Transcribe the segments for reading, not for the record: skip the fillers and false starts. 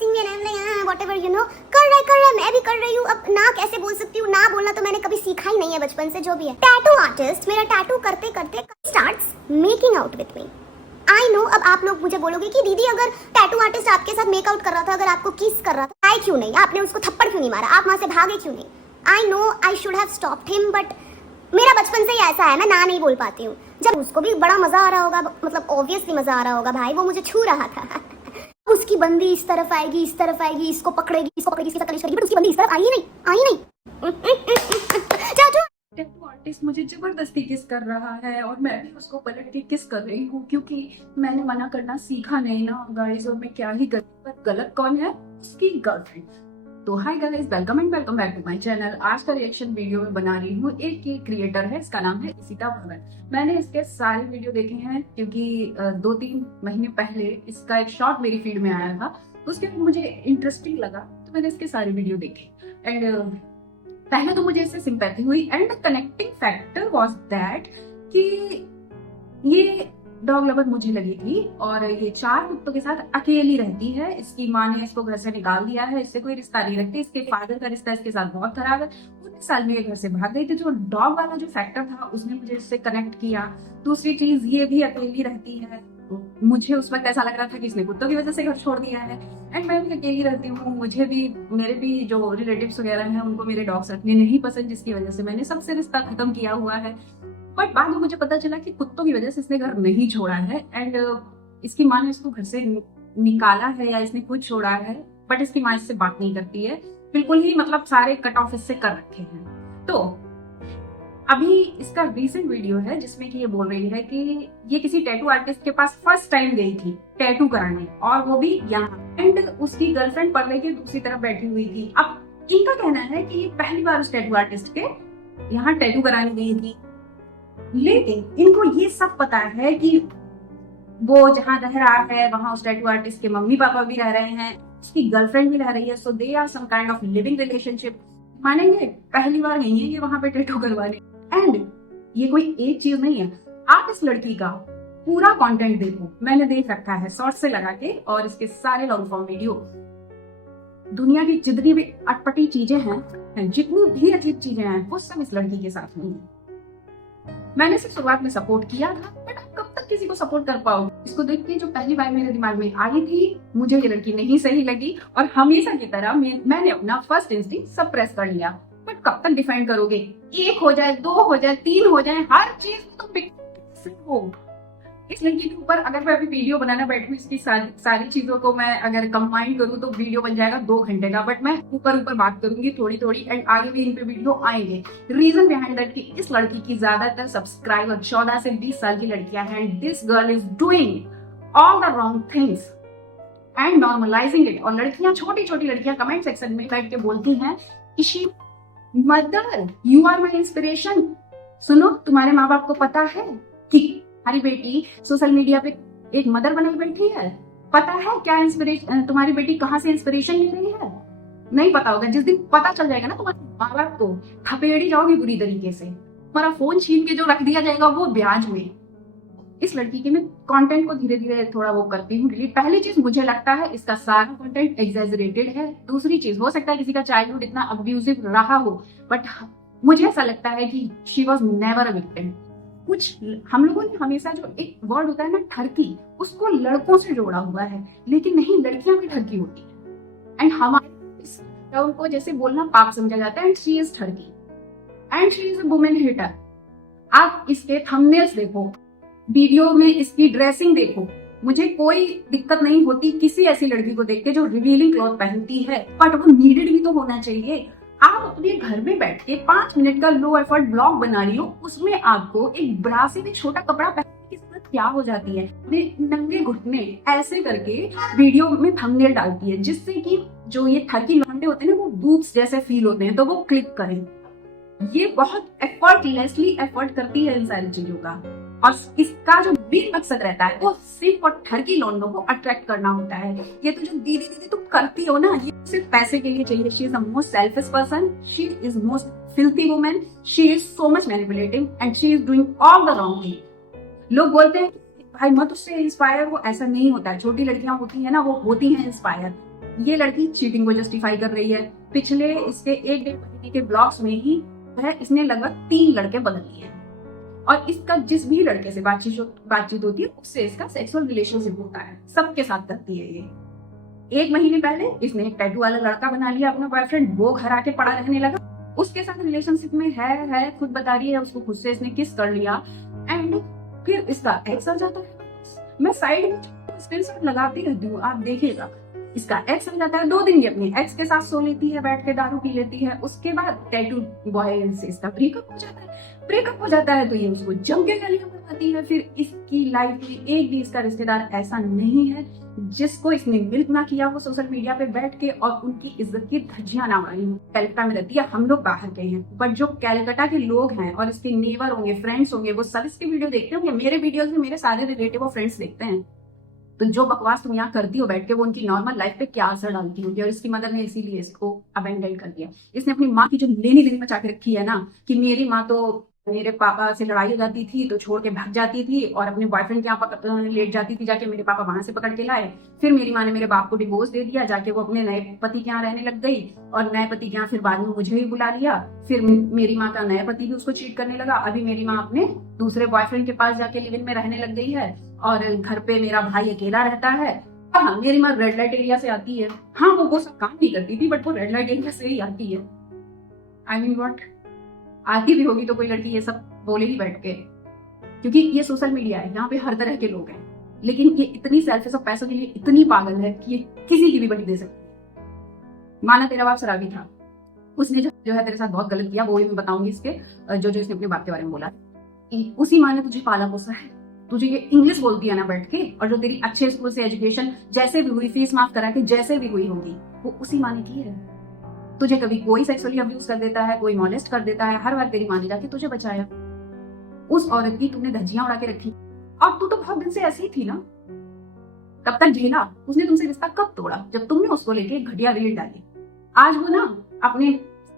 Kissing me and I am like whatever you know, कर रहा है, मैं भी कर रही हूँ। अब ना कैसे बोल सकती हूँ, ना बोलना तो मैंने कभी सीखा ही नहीं है बचपन से, जो भी है। टैटू आर्टिस्ट मेरा टैटू करते करते starts making out with me. I know, अब आप लोग मुझे बोलोगे कि दीदी अगर टैटू आर्टिस्ट आपके साथ मेकआउट कर रहा था, अगर आपको किस कर रहा था, आए क्यों नहीं, आपने उसको थप्पड़ क्यों नहीं मारा, आप वहां से भागे क्यों नहीं? I know I should have stopped him, but मेरा बचपन से ही ऐसा है, मैं ना नहीं बोल पाती हूँ। जब उसको भी बड़ा मजा आ रहा होगा, मतलब ऑब्वियसली मजा आ रहा होगा भाई, वो मुझे छू रहा था। उसकी बंदी इस तरफ आएगी, इस तरफ आएगी, इसको पकड़ेगी, इसको पकड़ेगी, इसके साथ कलेश करेगी, बट उसकी बंदी इस तरफ आई नहीं, आई नहीं। चाचू टैटू आर्टिस्ट मुझे जबरदस्ती किस कर रहा है और मैं भी उसको पलट के किस कर रही हूँ, क्योंकि मैंने मना करना सीखा नहीं ना गाइस। और मैं क्या ही गलत, पर गलत कौन है? उसकी गर्लफ्रेंड। तो hi guys, welcome and welcome back to my channel. आज का रिएक्शन वीडियो में बना रही हूँ। एक ये क्रिएटर है, इसका नाम है इशिता भगत। मैंने इसके सारे वीडियो देखे हैं, क्योंकि 2-3 महीने पहले इसका एक शॉर्ट मेरी फीड में आया था, तो उसके मुझे इंटरेस्टिंग लगा, तो मैंने इसके सारे वीडियो देखे। एंड पहले तो मुझे इससे सिंपैथी हुई, and the connecting factor was that कि ये डॉग लवर मुझे लगी थी, और ये 4 कुत्तों के साथ अकेली रहती है। इसकी माँ ने इसको घर से निकाल दिया है, इससे कोई रिश्ता नहीं रखती। इसके फादर का रिश्ता इसके साथ बहुत खराब है। 19 साल में ये घर से भाग गई थी। जो डॉग वाला जो फैक्टर था, उसने मुझे इससे कनेक्ट किया। दूसरी चीज, ये भी अकेली रहती है। मुझे उस वक्त ऐसा लग रहा था कि इसने कुत्तों की वजह से घर छोड़ दिया है, एंड मैं भी अकेली रहती हूँ। मुझे भी, मेरे भी जो रिलेटिव्स वगैरह हैं, उनको मेरे डॉग्स रखने नहीं पसंद, जिसकी वजह से मैंने सबसे रिश्ता खत्म किया हुआ है। बट बाद में मुझे पता चला कि कुत्तों की वजह से इसने घर नहीं छोड़ा है, एंड इसकी माँ ने इसको घर से निकाला है या इसने खुद छोड़ा है, बट इसकी माँ इससे बात नहीं करती है बिल्कुल ही, मतलब सारे कट ऑफ इससे कर रखे हैं। तो अभी इसका रीसेंट वीडियो है जिसमें कि ये बोल रही है कि ये किसी टैटू आर्टिस्ट के पास फर्स्ट टाइम गई थी टैटू कराने, और वो भी यहाँ, एंड उसकी गर्लफ्रेंड पर्दे के दूसरी तरफ बैठी हुई थी। अब इनका कहना है कि ये पहली बार उस टैटू आर्टिस्ट के यहाँ टैटू कराने गई थी, लेकिन इनको ये सब पता है कि वो जहाँ रह रहा है वहां उस टैटू आर्टिस्ट के मम्मी पापा भी रह रहे हैं, उसकी गर्लफ्रेंड भी रह रही है, so they are some kind of living relationship. मानेंगे, पहली बार नहीं है ये वहां पे टैटू करवाने। एंड ये कोई एक चीज नहीं है, आप इस लड़की का पूरा कंटेंट देखो, मैंने देख रखा है शॉर्ट से लगा के, और इसके सारे लॉन्ग फॉर्म वीडियो। दुनिया की जितनी भी अटपटी चीजें हैं, जितनी भी अजीब चीजें हैं, वो सब इस लड़की के साथ हुई। मैंने इसे शुरुआत में सपोर्ट किया था, बट आप कब तक किसी को सपोर्ट कर पाओगे? इसको देख के जो पहली बार मेरे दिमाग में आई थी, मुझे ये लड़की नहीं सही लगी, और हमेशा की तरह मैंने अपना फर्स्ट इंस्टिंक्ट सप्रेस कर लिया। बट कब तक डिफाइन करोगे? 1 हो जाए, 2 हो जाए, 3 हो जाए, हर चीज तो हो। इस लड़की के ऊपर अगर मैं अभी वीडियो बनाना बैठूं, इसकी सारी चीजों को मैं अगर कंबाइन करूं तो वीडियो बन जाएगा 2 घंटे का, बट मैं ऊपर बात करूंगी थोड़ी थोड़ी, एंड आगे भी इन पे वीडियो आएंगे। रीजन बिहाइंड दैट कि इस लड़की की ज्यादातर सब्सक्राइबर 14 से 20 साल की लड़कियां हैं, and this girl is doing all the wrong things and normalising it. और लड़कियां, छोटी छोटी लड़कियां कमेंट सेक्शन में बैठ के बोलती हैं कि she mother, you are my inspiration. सुनो, तुम्हारे माँ बाप को पता है कि हमारी बेटी सोशल मीडिया पे एक मदर बने बैठी है? पता है क्या इंस्पिरेशन, तुम्हारी बेटी कहाँ से इंस्पिरेशन ले रही है? नहीं पता होगा। जिस दिन पता चल जाएगा ना तुम्हारे माँ बाप को, थपेड़ी जाओगी बुरी तरीके से। तुम्हारा फोन छीन के जो रख दिया जाएगा, वो ब्याज में। इस लड़की के मैं कंटेंट को धीरे धीरे थोड़ा वो करती हूँ डिलीट। पहली चीज, मुझे लगता है इसका सारा कंटेंट एग्जैजरेटेड है। दूसरी चीज, हो सकता है किसी का चाइल्डहुड इतना अब्यूजिव रहा हो, बट मुझे ऐसा लगता है कि she was never a victim. कुछ हम लोगों ने हमेशा जो एक वर्ड होता है ना, ठरकी, उसको लड़कों से जोड़ा हुआ है, लेकिन नहीं, लड़कियां भी ठरकी होती है। एंड हमारे इस टर्म को जैसे बोलना पाप समझा जाता है, एंड शी इज ठरकी, and she is a women hater. आप इसके थंबनेल्स देखो, वीडियो में इसकी ड्रेसिंग देखो, मुझे कोई दिक्कत नहीं होती किसी ऐसी लड़की को देख के जो रिवीलिंग क्लॉथ पहनती है, बट वो नीडेड भी तो होना चाहिए। आप अपने घर में बैठ के 5 मिनट का लो एफर्ट ब्लॉग बना रही हो, उसमें आपको एक ब्रा से भी छोटा कपड़ा पहनने की जरूरत क्या हो जाती है? नंगे घुटने ऐसे करके वीडियो में थंबनेल डालती है, जिससे कि जो ये थकी लौंडे होते हैं ना, वो बूब्स जैसे फील होते हैं, तो वो क्लिक करें। ये बहुत एफर्टलेसली एफर्ट करती है इन सारी चीजों का, और इसका जो मेन मकसद रहता है वो सिर्फ और ठरकी लौंडों को अट्रैक्ट करना होता है। ये तो जो दीदी दीदी तुम करती हो ना, ये सिर्फ पैसे के लिए चाहिए। She is the most selfish person, she is most filthy women, she is so much manipulating, and she is doing all the wrong thing. लोग बोलते हैं भाई मत उससे इंस्पायर हो, ऐसा नहीं होता है। छोटी लड़कियां होती है ना, वो होती हैं इंस्पायर, ये लड़की चीटिंग को जस्टिफाई कर रही है। पिछले इसके 1-1.5 महीने के ब्लॉग्स में ही वह इसने लगभग 3 लड़के बदल लिए हैं और इसका जिस भी लड़के से बातचीत होती है उससे इसका सेक्सुअल रिलेशनशिप होता है, सबके साथ करती है ये। 1 महीने पहले इसने एक टैटू वाला लड़का बना लिया अपना बॉयफ्रेंड, वो घर आके पड़ा रहने लगा, उसके साथ रिलेशनशिप में है, खुद बता रही है, उसको खुद से इसने किस कर लिया एंड फिर इसका एक्स आ जाता है। मैं साइड में स्क्रीनशॉट लगाती रहती हूँ, आप देखिएगा। इसका एक्स आ जाता है, 2 दिन ये अपने एक्स के साथ सो लेती है, बैठ के दारू पी लेती है, उसके बाद टैटू बॉय से इसका ब्रेकअप हो जाता है। ब्रेकअप हो जाता है तो ये उसको जम के गालियां बनाती है। फिर इसकी लाइफ में एक भी इसका रिश्तेदार ऐसा नहीं है जिसको इसने मिल्क ना किया हो सोशल मीडिया पे बैठ के और उनकी इज्जत की धज्जियां ना उड़ाई हो। कलकत्ता में रहती है, हम लोग बाहर के हैं, बट जो कलकत्ता के लोग हैं और इसके नेबर होंगे, फ्रेंड्स होंगे, वो सब इसके वीडियो देखते होंगे। मेरे वीडियोस में मेरे सारे रिलेटिव और फ्रेंड्स देखते हैं। तो जो बकवास तुम यहाँ करती हो बैठ के, वो उनकी नॉर्मल लाइफ पे क्या असर डालती होगी। और इसकी मदर ने इसीलिए इसको अबेंडन कर दिया। इसने अपनी माँ की जो लेनी देनी मचा के रखी है ना, कि मेरी माँ तो मेरे पापा से लड़ाई हो जाती थी तो छोड़ के भाग जाती थी और अपने बॉयफ्रेंड के यहाँ लेट जाती थी, जाके मेरे पापा वहां से पकड़ के लाए। फिर मेरी माँ ने मेरे बाप को डिवोर्स दे दिया, जाके वो अपने नए पति के यहाँ रहने लग गई और नए पति के यहाँ फिर बाद में मुझे ही बुला लिया। फिर मेरी माँ का नया पति भी उसको चीट करने लगा। अभी मेरी माँ अपने दूसरे बॉयफ्रेंड के पास जाके लिव इन में रहने लग गई है और घर पे मेरा भाई अकेला रहता है। हाँ, मेरी माँ रेड लाइट एरिया से आती है। हाँ, वो सब काम नहीं करती थी, बट वो रेड लाइट एरिया से ही आती है। आई मीन व्हाट, आती भी होगी तो कोई लड़की ये सब बोले ही बैठ के, क्योंकि ये सोशल मीडिया है, यहाँ पे हर तरह के लोग हैं। लेकिन ये इतनी सेल्फिश और पैसों के लिए इतनी पागल है कि ये किसी की भी बलि दे सकती है। माना तेरा बाप शराबी था, उसने जो है तेरे साथ बहुत गलत किया, वो ही मैं बताऊंगी इसके जो इसने अपने बाप के बारे में बोला। उसी माँ ने तुझे पाला पोसा है, तुझे ये इंग्लिश बोलती है ना बैठ के, और जो तेरी अच्छे स्कूल से एजुकेशन जैसे भी हुई, फीस माफ करा के जैसे भी हुई होगी, वो उसी माँ ने की है। तुझे कभी कोई सेक्सुअली अब्यूज कर देता है, कोई मॉलेस्ट कर देता है, हर बार तेरी माँ ने जाके तुझे बचाया। उस औरत की तुमने धज्जियां उड़ा के रखी। अब तू तो बहुत दिन से ऐसी ही थी ना, कब तक झेला? उसने तुमसे रिश्ता कब तोड़ा? जब तुमने उसको लेके घटिया रील डाली। आज वो ना अपने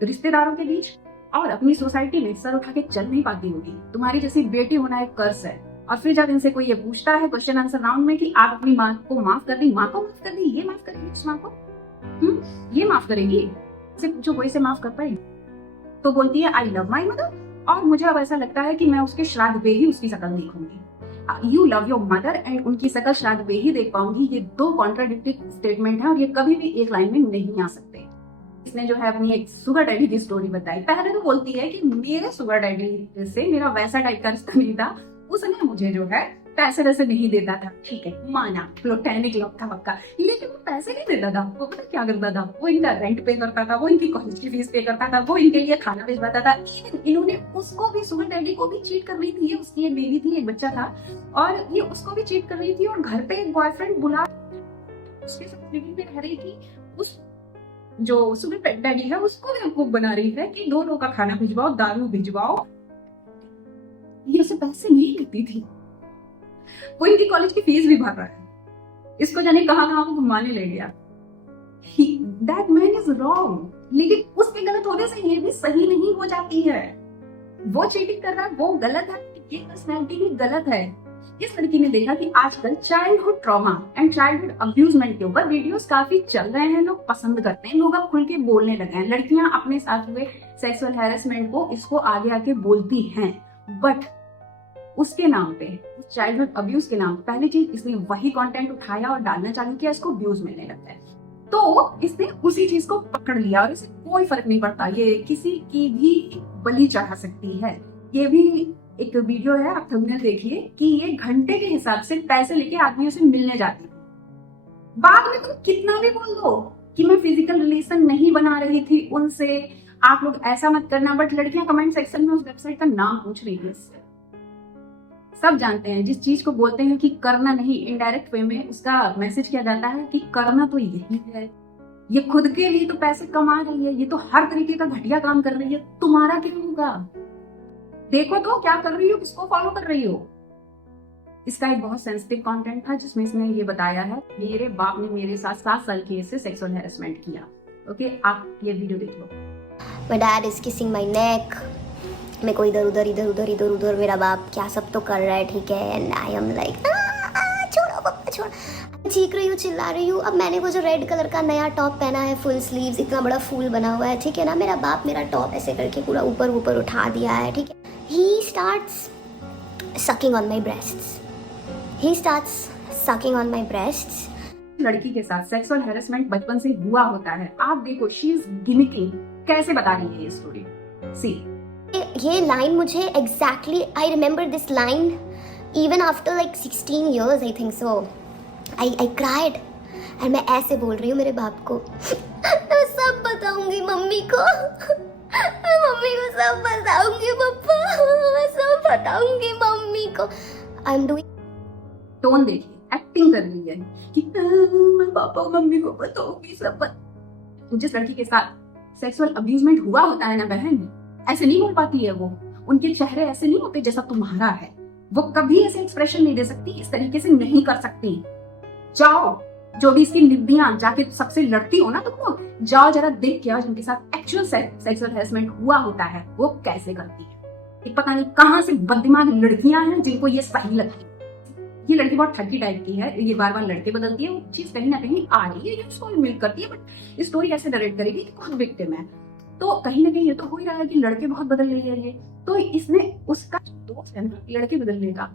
रिश्तेदारों के बीच और अपनी सोसाइटी में सर उठा के चल नहीं पाती होगी। तुम्हारी जैसी बेटी होना एक कर्स है। और फिर जब इनसे कोई ये पूछता है क्वेश्चन आंसर राउंड में कि आप अपनी माँ को माफ कर दी, माँ को माफ कर दी, ये माफ करेगी उस माँ को, ये माफ करेगी, जो कोई से माफ कर पाएगी? तो बोलती है आई लव माई मदर। और मुझे अब ऐसा लगता है कि मैं उसके श्राद्ध पे ही उसकी शक्ल देखूंगी। You love your mother and उनकी शक्ल श्राद्ध पे ही देख पाऊंगी। ये 2 कॉन्ट्राडिक्टरी स्टेटमेंट है और ये कभी भी एक लाइन में नहीं आ सकते। इसने जो है अपनी एक सुगर डैडी की स्टोरी बताई। पहले तो बोलती है कि मेरे सुगर डैडी से मेरा वैसा टाइप का रिश्ता नहीं था, उसने मुझे जो है पैसे वैसे नहीं देता था, ठीक है माना, प्लेटोनिक लव था पक्का, लेकिन वो पैसे नहीं देता था। वो पता क्या करता था? वो इनका रेंट पे करता था, वो इनकी कॉलेज की फीस पे करता था, वो इनके लिए खाना भिजवाता था। इवन इन्होंने उसको भी, सुगर डैडी को भी चीट कर रही थी। उसकी एक बेबी थी, एक बच्चा था, और ये उसको भी चीट कर रही थी और घर पे एक बॉयफ्रेंड बुला उसके साथ लिविंग में रह रही थी। उस जो सुगर डैडी है उसको भी बेवकूफ बना रही है कि 2 लोग का खाना भिजवाओ, दारू भिजवाओ। ये उसे पैसे नहीं लेती थी, वो इनकी कॉलेज की फीस भी भर रहा है। इसको जाने कहाँ वो घुमाने ले गया। That man is wrong। लेकिन उसके गलत होने से ये भी सही नहीं हो जाती है। वो चीटिंग कर रहा है, वो गलत है, ये पर्सनैलिटी भी गलत है। इस लड़की ने देखा कि आजकल childhood trauma and childhood abusement के ऊपर वीडियोस काफी चल रहे हैं, लोग पसंद करते हैं, लोग अब खुल के बोलने लगे हैं। लड़कियां अपने साथ हुए सेक्सुअल हैरेसमेंट को इसको आगे आके बोलती हैं, बट उसके नाम पे, उस चाइल्डहुड अब्यूज के नाम पे पहली चीज इसने वही कंटेंट उठाया और डालना चालू किया, इसको व्यूज मिलने लगता है। तो इसने उसी चीज को पकड़ लिया और इसे कोई फर्क नहीं पड़ता, ये किसी की भी बलि चढ़ा सकती है। ये भी एक वीडियो है, आप थंबनेल देखिए, कि ये घंटे के हिसाब से पैसे लेके आदमियों से मिलने जाती है। बाद में तुम कितना भी बोल दो कि मैं फिजिकल रिलेशन नहीं बना रही थी उनसे, आप लोग ऐसा मत करना, बट लड़कियां कमेंट सेक्शन में उस वेबसाइट का नाम पूछ रही है। सब जानते हैं जिस चीज को बोलते हैं कि करना नहीं, इनडायरेक्ट वे में उसका मैसेज किया जाता है कि करना तो यही है। ये खुद के लिए तो पैसे कमा रही है, ये तो हर तरीके का घटिया काम कर रही है, तुम्हारा क्या होगा? देखो तो क्या कर रही हो, किसको फॉलो कर रही हो। इसका एक बहुत सेंसिटिव कंटेंट था जिसमें इसने ये बताया है मेरे बाप ने मेरे साथ 7 साल की एज से सेक्सुअल हैरेसमेंट किया। ओके, आप ये वीडियो देख लो। My dad is kissing my neck। मेरे को इधर उधर मेरा बाप क्या सब तो कर रहा है, ठीक है, एंड आई एम लाइक छोड़ो पापा छोड़ो। चीख रही हूँ, चिल्ला रही हूँ। अब मैंने वो जो रेड कलर का नया टॉप पहना है, फुल स्लीव्स, इतना बड़ा फूल बना हुआ है, ठीक है ना। मेरा बाप मेरा टॉप ऐसे करके पूरा ऊपर ऊपर उठा दिया है, ठीक है। He starts sucking on my breasts. He starts sucking on my breasts. लड़की के साथ सेक्सुअल हैरेसमेंट बचपन से हुआ होता है। आप देखो, शी इज गिमिकिंग, कैसे बता रही है ये स्टोरी। सी ये लाइन मुझे exactly, I remember this line even after like 16 years I think so. I cried and मैं ऐसे बोल रही हूँ मेरे बाप को मैं सब बताऊंगी मम्मी को, मैं मम्मी को सब बताऊंगी, पापा मैं सब बताऊंगी मम्मी को। आई एम डूइंग, टोन देखिए, एक्टिंग कर रही है कि मैं पापा मम्मी को बताऊंगी सब। जिस लड़की के साथ सेक्सुअल अब्यूजमेंट हुआ होता है ना बहन, ऐसे नहीं बोल पाती है वो। उनके चेहरे ऐसे नहीं होते जैसा तुम्हारा है। वो कभी ऐसे एक्सप्रेशन नहीं दे सकती, इस तरीके से नहीं कर सकती। जाओ, जो भी इसकी निब्बियां जाके सबसे लड़ती हो ना तुम लोग, जाओ जरा देख के आओ जिनके साथ एक्चुअल सेक्सुअल हैरेसमेंट हुआ होता है वो कैसे करती है। ये पता नहीं कहां से बददिमाग लड़कियां हैं जिनको ये सही लगती है। ये लड़की बहुत ठगी टाइप की है, ये बार बार लड़के बदलती है। वो चीज कहीं ना कहीं आ रही है, ये उसको मिल करती है, बट स्टोरी कैसे नरेट करेगी कि खुद विक्टिम है। तो कहीं ना कहीं ये तो हो ही रहा है कि लड़के बहुत बदल रही है ये। तो इसने उसका दोस्त है ना लड़के बदलने का,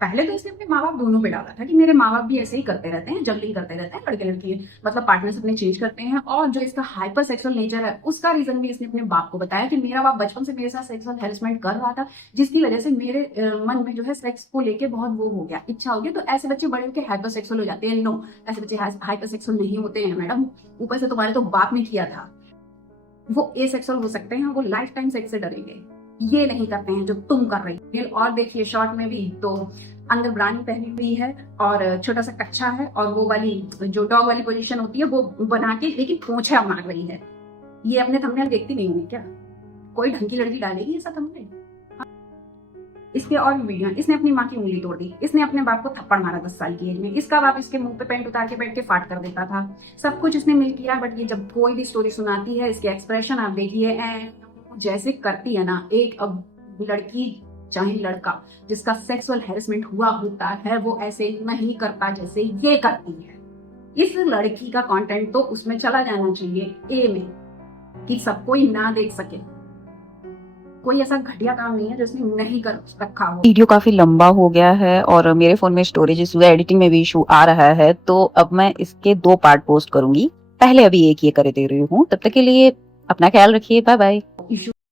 पहले तो इसने अपने माँ बाप दोनों पे डाला था कि मेरे माँ बाप भी ऐसे ही करते रहते हैं, जगलिंग करते रहते हैं, लड़के लड़की मतलब पार्टनर्स अपने चेंज करते हैं। और जो इसका हाइपर सेक्सुअल नेचर है उसका रीजन भी इसने अपने बाप को बताया कि मेरा बाप बचपन से मेरे साथ सेक्सुअल हैरेसमेंट कर रहा था, जिसकी वजह से मेरे मन में जो है सेक्स को लेके बहुत वो हो गया, इच्छा हो गया। तो ऐसे बच्चे बड़े होकर हाइपर सेक्सुअल हो जाते हैं। नो, ऐसे बच्चे हाइपर सेक्सुअल नहीं होते हैं मैडम। ऊपर से तुम्हारे तो बाप ने किया था, वो एसेक्सुअल हो सकते हैं, वो लाइफ टाइम सेक्स से डरेंगे। ये नहीं करते हैं जो तुम कर रही हो। और देखिए शॉर्ट में भी तो अंदर ब्रांड पहनी हुई है और छोटा सा कच्चा है, और वो वाली जो डॉग वाली पोजीशन होती है वो बना के लेकिन पोंछा मार रही है। ये अपने थंबनेल देखती नहीं होगी क्या? कोई ढंग की लड़की डालेगी ऐसा थंबनेल? इसके और भी वीडियो, इसने अपनी माँ की उंगली तोड़ दी, इसने अपने बाप को थप्पड़ मारा 10 साल की एज में, इसका बाप इसके मुंह पे पेंट उतार के बैठ के फाट कर देता था। सब कुछ इसने मिल किया। बट ये जब कोई भी स्टोरी सुनाती है, इसके एक्सप्रेशन आप देखिए, जैसे करती है ना एक अब लड़की चाहे लड़का जिसका सेक्सुअल हैरेसमेंट हुआ होता है, वो ऐसे नहीं करता जैसे ये करती है। इस लड़की का कंटेंट तो उसमें चला जाना चाहिए ए में, कि सब कोई ना देख सके। कोई ऐसा घटिया काम नहीं है जिसने नहीं कर रखा हो। वीडियो काफी लंबा हो गया है और मेरे फोन में स्टोरेज इशू है, एडिटिंग में भी इशू आ रहा है, तो अब मैं इसके 2 पार्ट पोस्ट करूंगी। पहले अभी एक ये कर दे रही हूँ। तब तक के लिए अपना ख्याल रखिए। Bye bye.